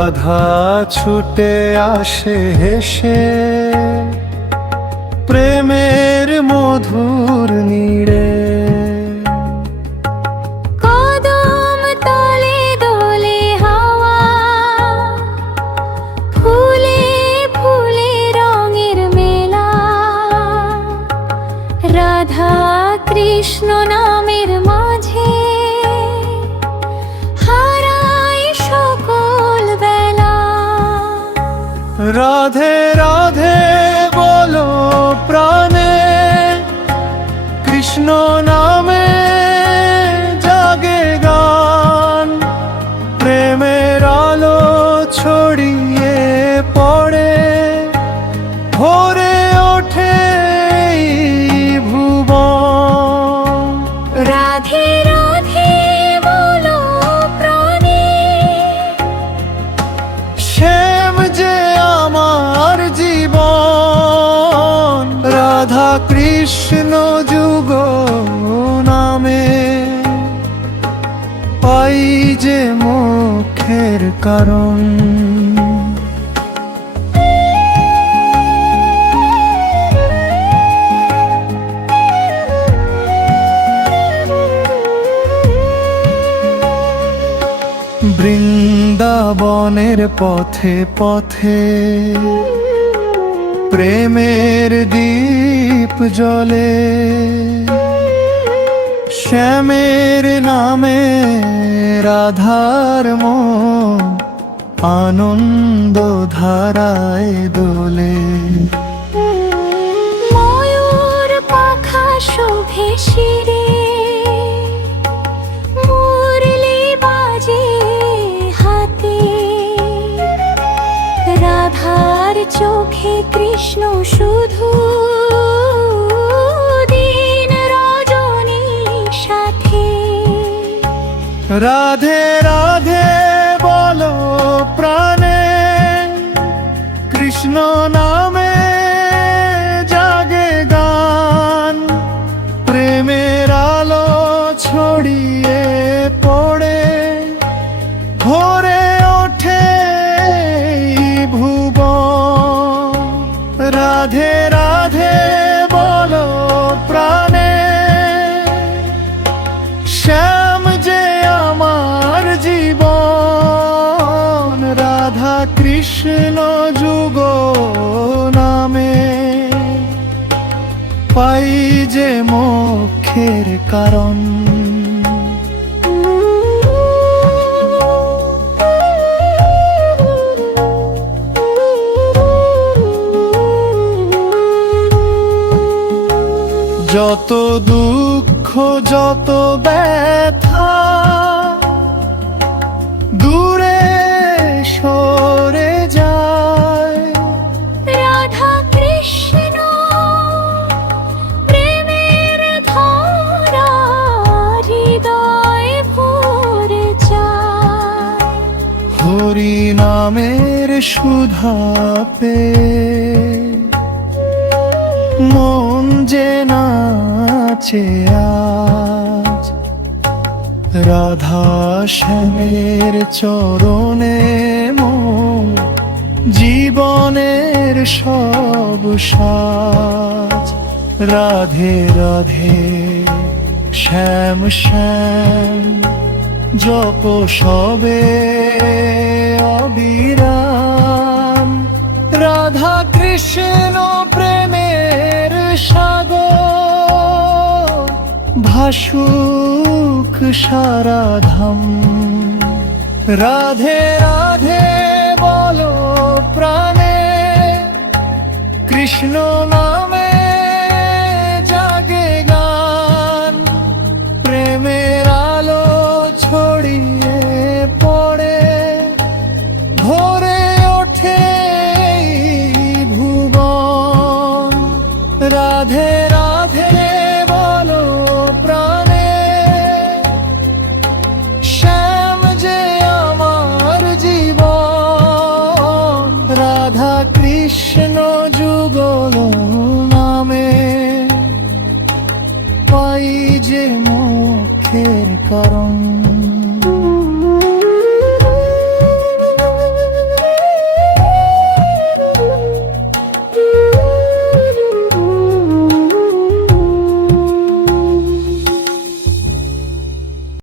রাধা ছুটে আসে হেসে প্রেমের মধুর নীড়ে। কদম তলে দোলে হাওয়া, ফুলে ফুলে রঙের মেলা। রাধা কৃষ্ণ নামের মাঝে হারায় সকল বেলা। রাধে রাধে বলো প্রাণে, কৃষ্ণ নামে জাগে গান। প্রেমের আলো ছড়িয়ে পড়ে, ভরে ওঠে এই ভুবন। রাধে রাধে বলো প্রাণে, শ্যাম যে আমার জীবন। রাধা কৃষ্ণ যুগ নামে পাই যে মোক্ষের কারণ। বৃন্দাবনের পথে পথে প্রেমের দীপ জ্বলে। শ্যামের নামে রাধার মন আনন্দ ধারায় দোলে। ময়ূর পাখা শোভে শিরে, মুরলি বাজে হাতে। রাধার চোখে কৃষ্ণ শুধু, দিন রজনী সাথে। রাধে রাধে বলো প্রাণে, কৃষ্ণ নামে জাগে গান। প্রেমের আলো ছড়িয়ে পড়ে, ভরে ওঠে এই ভুবন। রাধে রাধে বলো প্রাণে, শ্যাম যে আমার জীবন। রাধা কৃষ্ণ যুগ নামে পাই যে মোক্ষের কারণ। যত দুঃখ যত ব্যথা দূরে সরে যায়। রাধা কৃষ্ণ প্রেমের ধারা হৃদয় ভরে যায়। হরি নামের সুধা পেয়ে মন যে নাচে আজ। রাধা শ্যামের চরণে মন জীবনের সব সাজ। রাধে রাধে শ্যাম শ্যাম জপ সবে অবিরাম। রাধা কৃষ্ণ প্রেমের সাগর, ভাসুক সারা ধাম। রাধে রাধে বলো প্রাণে, কৃষ্ণ নাম